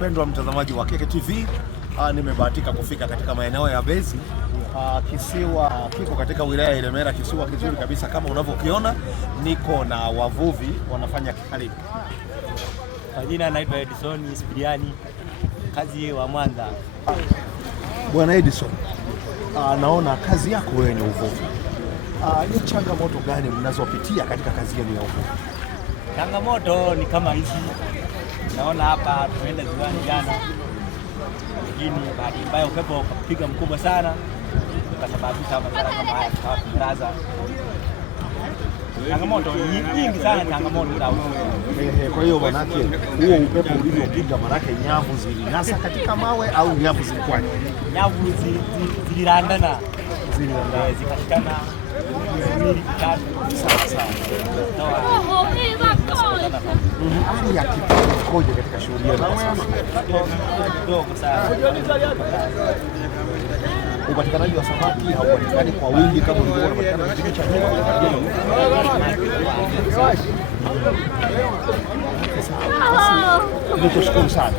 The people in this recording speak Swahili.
mpendwa mtazamaji wa Keke TV, nimebahatika kufika katika maeneo ya Mbezi. Kisiwa kiko katika wilaya ya Ilemela, kisiwa kizuri kabisa kama unavyokiona. Niko na wavuvi wanafanya karibu. Kwa jina naitwa Edison Spiriani, kazi wa Mwanza. Bwana Edison, naona kazi yako wewe ni uvuvi. Ni changamoto gani mnazopitia katika kazi yenu ya uvuvi? Changamoto ni kama hizi. Naona hapa tumeenda ziwani jana, lakini bahati mbaya upepo ukapiga mkubwa sana ukasababisha madhara kama haya kwa baraza. Changamoto nyingi sana, changamoto za uvuvi. Kwa hiyo manake huo upepo ulivyopiga, manake nyavu zilinasa katika mawe au nyavu zilikuwa? Nyavu zililandana, zikashikana miwili mitatu. Sawa. Hali ya kipato ikoje katika shughuli yenu kwa sasa? Kidogo sana. Upatikanaji wa samaki haupatikani kwa wingi kama ulivyokuwa unapatikana kipindi cha nyuma. Nikushukuru sana.